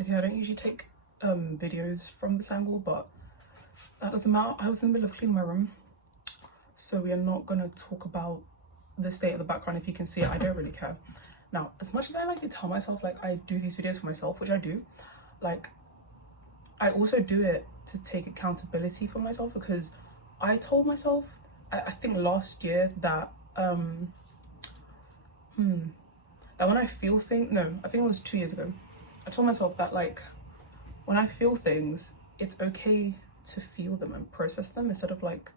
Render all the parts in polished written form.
Okay, I don't usually take videos from this angle, but that doesn't matter. I was in the middle of cleaning my room, so we are not gonna talk about the state of the background. If you can see it, I don't really care. Now, as much as I like to tell myself like I do these videos for myself, which I do, like I also do it to take accountability for myself, because I told myself, I think last year that that when I feel things, no, I think it was 2 years ago, I told myself that like when I feel things, it's okay to feel them and process them instead of like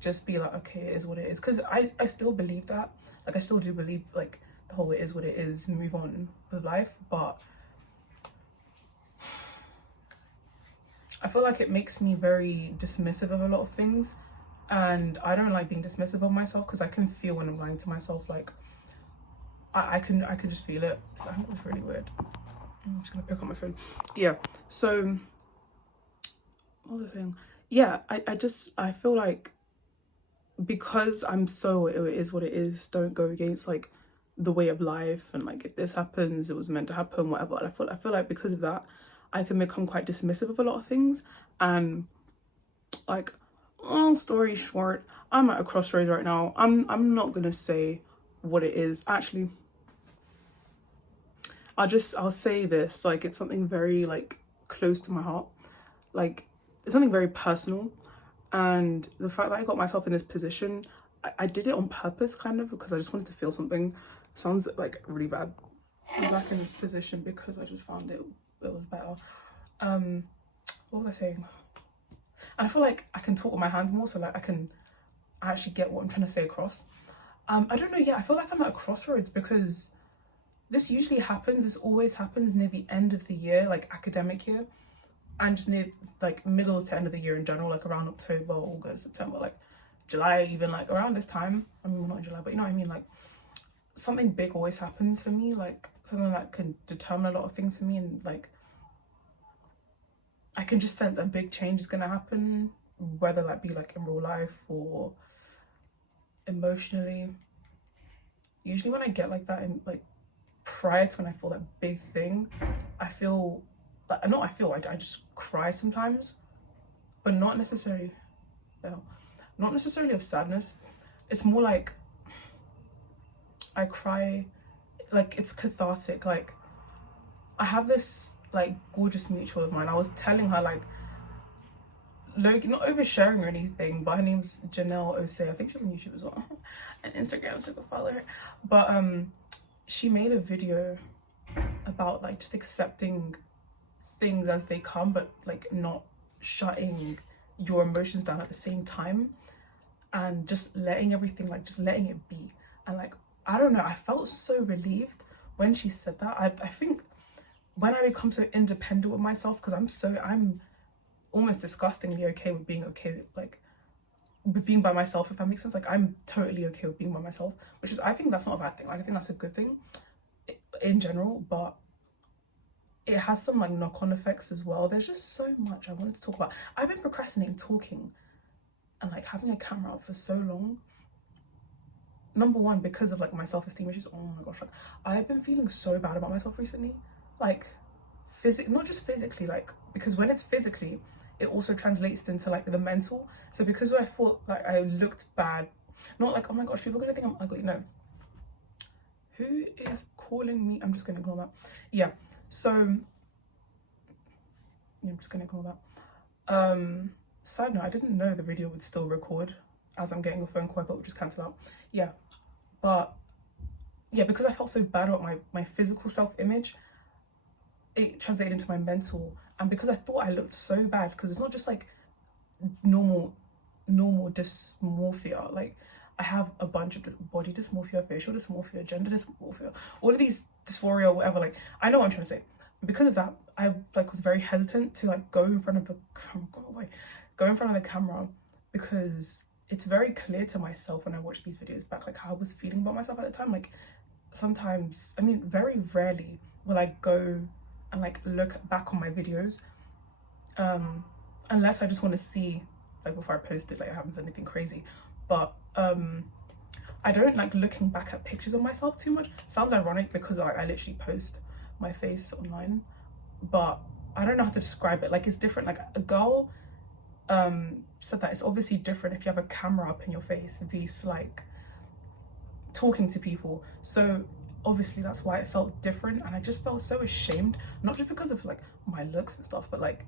just be like, okay, it is what it is. Because I still believe that. Like, I still do believe like the whole it is what it is, move on with life. But I feel like it makes me very dismissive of a lot of things. And I don't like being dismissive of myself, because I can feel when I'm lying to myself. Like, I can just feel it. So that was really weird. I'm just gonna pick up my phone. Yeah. So what was I saying? Yeah, I feel like because I'm so it is what it is, don't go against like the way of life, and like if this happens, it was meant to happen, whatever. And I feel like because of that, I can become quite dismissive of a lot of things. And like, long story short, I'm at a crossroads right now. I'm not gonna say what it is. Actually, I'll say this, like it's something very like close to my heart. Like, it's something very personal. And the fact that I got myself in this position, I did it on purpose, kind of, because I just wanted to feel something. Sounds like really bad. I'm back in this position because I just found it was better. What was I saying? And I feel like I can talk with my hands more, so like I can actually get what I'm trying to say across. I don't know, yeah, I feel like I'm at a crossroads because this usually happens, this always happens near the end of the year, like academic year, and just near like middle to end of the year in general, like around October, August, September, like July, even like around this time. I mean, we're not in July, but you know what I mean? Like, something big always happens for me, like something that can determine a lot of things for me. And like, I can just sense a big change is gonna happen, whether that be like in real life or emotionally. Usually when I get like that, in like prior to when I feel that big thing, I feel like, not I feel, I just cry sometimes, but not necessarily, no, not necessarily of sadness. It's more like I cry, like it's cathartic. Like, I have this like gorgeous mutual of mine. I was telling her like, Logan, not oversharing or anything, but her name's Janelle Ose. I think she's on YouTube as well, and Instagram, so go follow her. But she made a video about like just accepting things as they come, but like not shutting your emotions down at the same time, and just letting everything, like just letting it be. And like, I don't know, I felt so relieved when she said that. I think when I become so independent with myself, because I'm almost disgustingly okay with being okay, like with being by myself, if that makes sense. Like, I'm totally okay with being by myself, which is, I think that's not a bad thing. Like, I think that's a good thing in general, but it has some like knock-on effects as well. There's just so much I wanted to talk about. I've been procrastinating talking and like having a camera up for so long. Number one, because of like my self-esteem issues. Oh my gosh, like I've been feeling so bad about myself recently. Like, not just physically, like, because when it's physically, it also translates into like the mental. So because I thought like I looked bad, not like, oh my gosh, people are gonna think I'm ugly. No. Who is calling me? I'm just gonna ignore that. Yeah. So yeah, I'm just gonna ignore that. Side note, I didn't know the video would still record as I'm getting a phone call. I thought it would just cancel out. Yeah. But yeah, because I felt so bad about my physical self-image, it translated into my mental. And because I thought I looked so bad, because it's not just like normal dysmorphia. Like, I have a bunch of body dysmorphia, facial dysmorphia, gender dysmorphia, all of these dysphoria, whatever. Like, I know what I'm trying to say. Because of that, I like was very hesitant to like go in front of the go in front of the camera, because it's very clear to myself when I watch these videos back, like how I was feeling about myself at the time. Like, sometimes, I mean, very rarely will I go and like look back on my videos, unless I just want to see, like before I post it, like I haven't done anything crazy. But I don't like looking back at pictures of myself too much. Sounds ironic because I literally post my face online, but I don't know how to describe it. Like, it's different. Like, a girl said that it's obviously different if you have a camera up in your face versus like talking to people. So obviously that's why it felt different, and I just felt so ashamed, not just because of like my looks and stuff, but like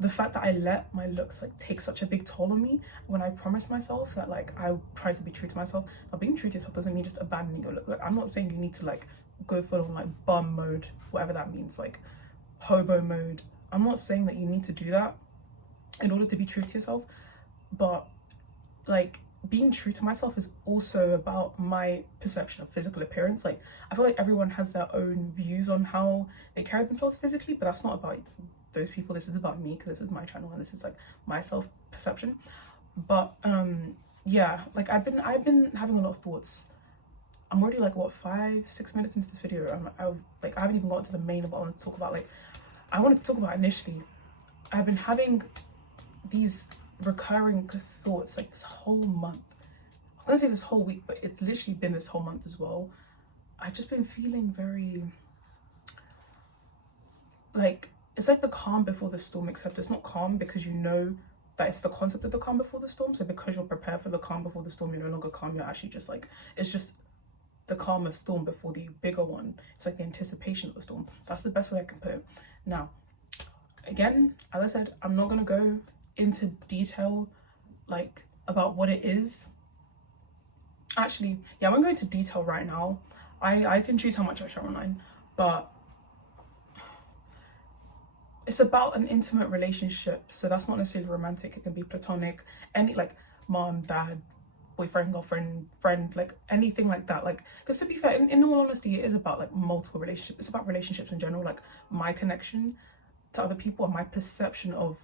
the fact that I let my looks like take such a big toll on me when I promised myself that like I try to be true to myself. Now, being true to yourself doesn't mean just abandoning your look. Like, I'm not saying you need to like go full on like bum mode, whatever that means, like hobo mode. I'm not saying that you need to do that in order to be true to yourself, but like being true to myself is also about my perception of physical appearance. Like, I feel like everyone has their own views on how they carry themselves physically, but that's not about those people. This is about me, because this is my channel and this is like my self perception. But yeah, like I've been having a lot of thoughts. I'm already like what 5-6 minutes into this video. I haven't even gotten to the main of what I want to talk about. Like, I wanted to talk about initially, I've been having these recurring thoughts like this whole month. I was gonna say this whole week, but it's literally been this whole month as well. I've just been feeling very like, it's like the calm before the storm, except it's not calm because you know that it's the concept of the calm before the storm. So because you're prepared for the calm before the storm, you're no longer calm. You're actually just like, it's just the calmer storm before the bigger one. It's like the anticipation of the storm. That's the best way I can put it. Now, again, as I said, I'm not gonna go into detail like about what it is. Actually, yeah, I'm gonna go into detail right now. I can choose how much I share online, but it's about an intimate relationship. So that's not necessarily romantic. It can be platonic, any like mom, dad, boyfriend, girlfriend, friend, like anything like that. Like, because to be fair, in all honesty, it is about like multiple relationships. It's about relationships in general, like my connection to other people and my perception of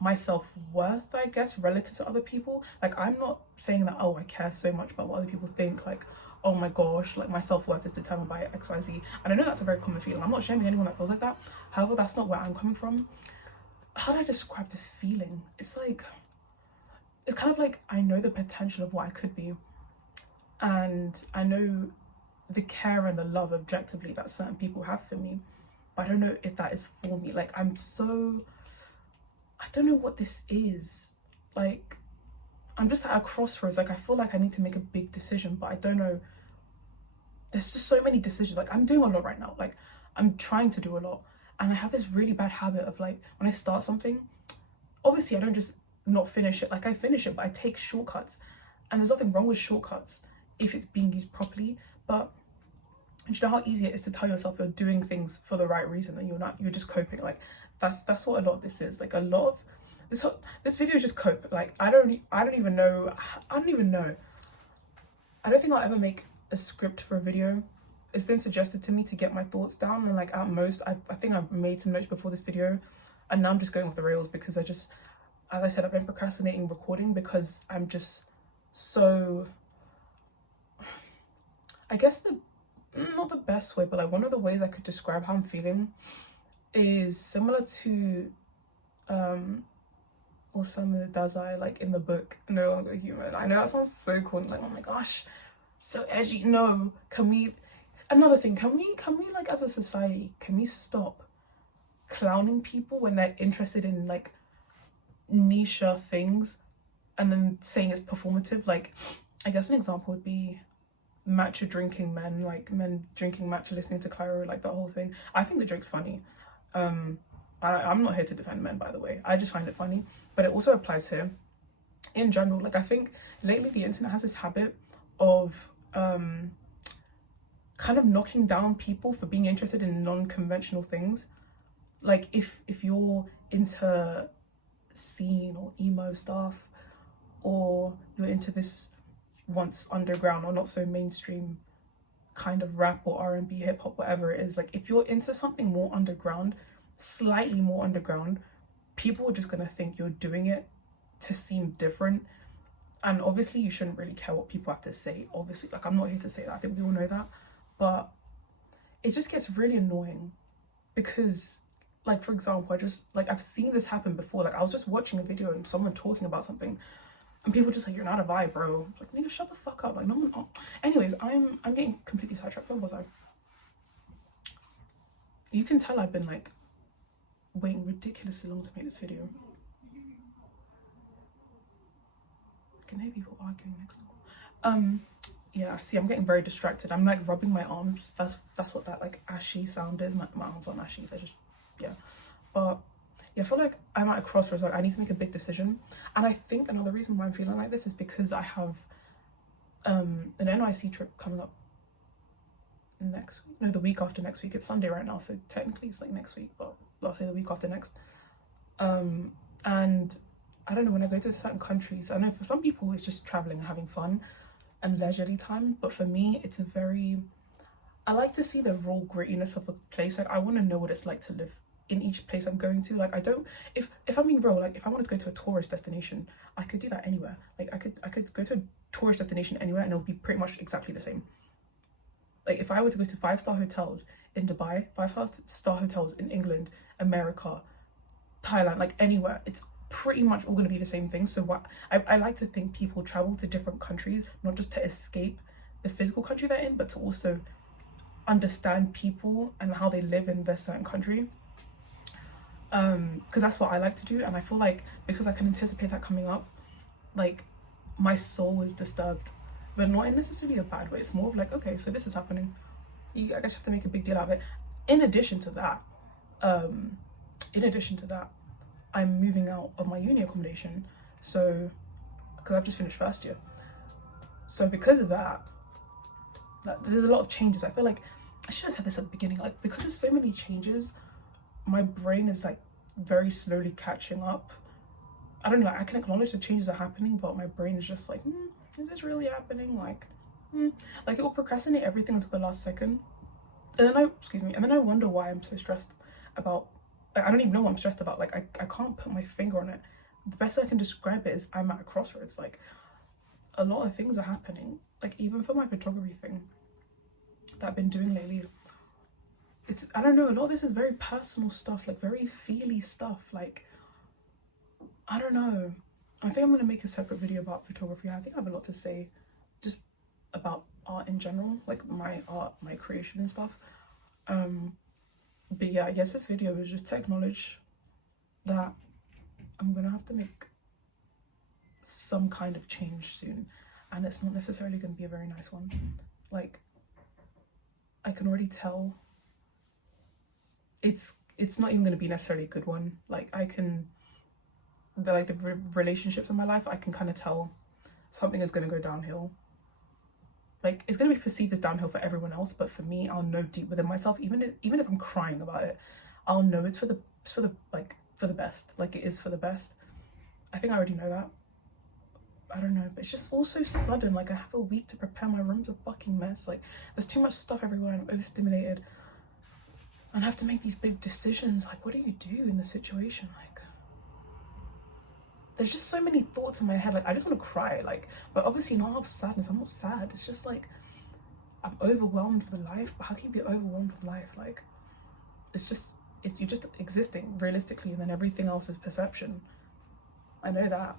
my self-worth, I guess, relative to other people. Like, I'm not saying that, oh, I care so much about what other people think, like, oh my gosh, like my self-worth is determined by XYZ. And I know that's a very common feeling. I'm not shaming anyone that feels like that. However, that's not where I'm coming from. How do I describe this feeling? It's like, it's kind of like I know the potential of what I could be, and I know the care and the love objectively that certain people have for me, but I don't know if that is for me. Like, I don't know what this is. Like, I'm just at a crossroads. Like, I feel like I need to make a big decision, but I don't know. There's just so many decisions. Like, I'm doing a lot right now. Like, I'm trying to do a lot, and I have this really bad habit of like, when I start something, obviously I don't just not finish it. Like, I finish it, but I take shortcuts, and there's nothing wrong with shortcuts if it's being used properly. But do you know how easy it is to tell yourself you're doing things for the right reason and you're just coping? Like, that's what a lot of this is. Like, a lot of this video is just cope. Like, I don't even know. I don't think I'll ever make a script for a video. It's been suggested to me to get my thoughts down, and like at most I think I've made some notes before this video, and now I'm just going off the rails because as I said, I've been procrastinating recording because I'm just so, I guess not the best way, but like one of the ways I could describe how I'm feeling is similar to Osamu Dazai, like in the book No Longer Human. I know that sounds so cool, like, oh my gosh, so edgy. No, another thing, can we like, as a society, can we stop clowning people when they're interested in like niche things and then saying it's performative? Like, I guess an example would be matcha drinking men, like men drinking matcha listening to Cairo, like that whole thing. I think the joke's funny. I'm not here to defend men, by the way. I just find it funny, but it also applies here in general. Like, I think lately the internet has this habit of kind of knocking down people for being interested in non-conventional things. Like, if you're into scene or emo stuff, or you're into this once underground or not so mainstream kind of rap or R&B, hip hop, whatever it is, like if you're into something more underground, slightly more underground, people are just gonna think you're doing it to seem different. And obviously you shouldn't really care what people have to say, obviously. Like, I'm not here to say that, I think we all know that, but it just gets really annoying because, like, for example, I've seen this happen before. Like, I was just watching a video and someone talking about something and people just like, you're not a vibe, bro. Like, nigga, shut the fuck up. Like, no one. Oh. Anyways, I'm getting completely sidetracked. Where was I? You can tell I've been like waiting ridiculously long to make this video. I can hear people arguing next door. Yeah, see, I'm getting very distracted. I'm like rubbing my arms. That's what that like ashy sound is. My arms aren't ashy. They're just, yeah. But yeah, I feel like I'm at a crossroads. Like I need to make a big decision, and I think another reason why I'm feeling like this is because I have an NYC trip coming up next week. No, the week after next week. It's Sunday right now, so technically it's like next week, but I'll say the week after next. And I don't know, when I go to certain countries, I know for some people it's just traveling and having fun and leisurely time, but for me it's a very, I like to see the raw grittiness of a place. Like I want to know what it's like to live in each place I'm going to. Like I don't, if I'm being real, like if I wanted to go to a tourist destination, I could do that anywhere. Like I could go to a tourist destination anywhere and it'll be pretty much exactly the same. Like if I were to go to 5-star hotels in Dubai, 5-star hotels in England, America, Thailand, like anywhere, it's pretty much all going to be the same thing. So what I like to think people travel to different countries not just to escape the physical country they're in, but to also understand people and how they live in their certain country. Because that's what I like to do, and I feel like because I can anticipate that coming up, like my soul is disturbed, but not in necessarily a bad way. It's more of like, okay, so this is happening. I guess you have to make a big deal out of it. In addition to that, I'm moving out of my uni accommodation. So, because I've just finished first year. So because of that, there's a lot of changes. I feel like I should have said this at the beginning. Like because there's so many changes, my brain is like very slowly catching up. I don't know. Like, I can acknowledge the changes are happening, but my brain is just like, is this really happening? Like it will procrastinate everything until the last second, and then I wonder why I'm so stressed about. Like, I don't even know what I'm stressed about. Like I can't put my finger on it. The best way I can describe it is I'm at a crossroads. Like a lot of things are happening. Like even for my photography thing that I've been doing lately, it's, I don't know, a lot of this is very personal stuff, like very feely stuff. Like I don't know. I think I'm gonna make a separate video about photography. I think I have a lot to say just about art in general, like my art, my creation and stuff. But yeah, I guess this video is just to acknowledge that I'm gonna have to make some kind of change soon, and it's not necessarily gonna be a very nice one. Like I can already tell it's not even gonna be necessarily a good one. Like I can, the relationships in my life, I can kind of tell something is going to go downhill. Like it's going to be perceived as downhill for everyone else, but for me, I'll know deep within myself, even if I'm crying about it, I'll know it's for the best. Like it is for the best. I think I already know that. I don't know, but it's just all so sudden. Like I have a week to prepare. My room's a fucking mess. Like there's too much stuff everywhere. I'm overstimulated, and I have to make these big decisions. Like what do you do in the situation? Like there's just so many thoughts in my head. Like I just want to cry. Like, but obviously not out of sadness. I'm not sad. It's just like I'm overwhelmed with life. But how can you be overwhelmed with life? Like you're just existing realistically, and then everything else is perception. I know that,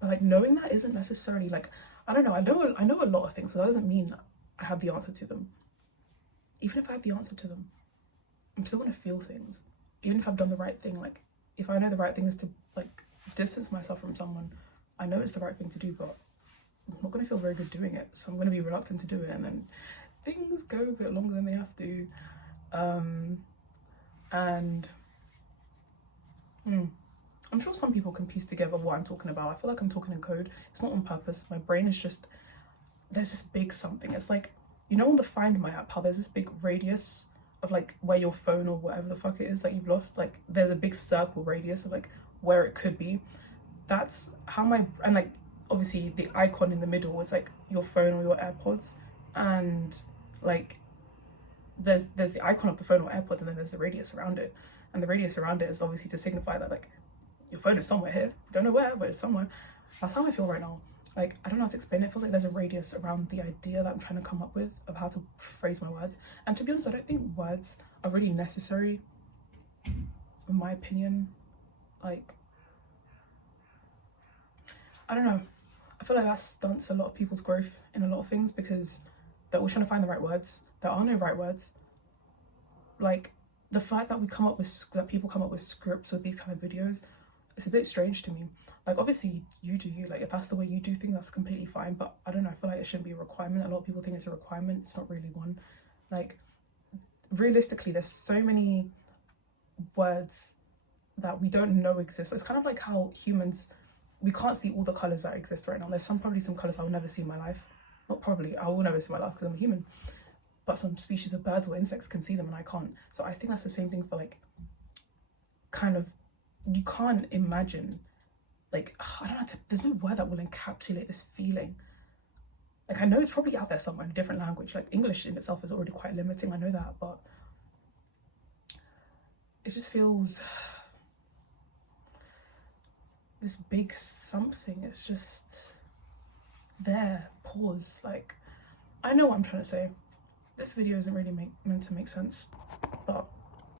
but like knowing that isn't necessarily like, I don't know. I know a lot of things, but that doesn't mean I have the answer to them. Even if I have the answer to them, I'm still gonna feel things. Even if I've done the right thing, like if I know the right thing is to like distance myself from someone, I know it's the right thing to do, but I'm not going to feel very good doing it, so I'm going to be reluctant to do it, and then things go a bit longer than they have to. And I'm sure some people can piece together what I'm talking about. I feel like I'm talking in code. It's not on purpose. My brain is just, there's this big something. It's like, you know on the Find My app, how there's this big radius of like where your phone or whatever the fuck it is that you've lost, like there's a big circle radius of like where it could be. That's how and like obviously the icon in the middle is like your phone or your AirPods, and like there's the icon of the phone or AirPods, and then there's the radius around it, and the radius around it is obviously to signify that like your phone is somewhere here, don't know where, but it's somewhere. That's how I feel right now. Like I don't know how to explain it. It feels like there's a radius around the idea that I'm trying to come up with of how to phrase my words, and to be honest, I don't think words are really necessary in my opinion. Like I don't know, I feel like that stunts a lot of people's growth in a lot of things, because they're all trying to find the right words. There are no right words. Like, the fact that people come up with scripts with these kind of videos, it's a bit strange to me. Like, obviously you do you, like, if that's the way you do things, that's completely fine, but I don't know, I feel like it shouldn't be a requirement. A lot of people think it's a requirement, it's not really one. Like, realistically, there's so many words that we don't know exist. It's kind of like how humans, we can't see all the colors that exist right now. There's probably some colors I'll never see in my life. Not probably, I will never see in my life because I'm a human. But some species of birds or insects can see them and I can't. So I think that's the same thing for, like, kind of, you can't imagine, like, I don't know, there's no word that will encapsulate this feeling. Like, I know it's probably out there somewhere in a different language. Like, English in itself is already quite limiting, I know that, but it just feels this big something. It's just there, pause. Like, I know what I'm trying to say. This video isn't really meant to make sense, but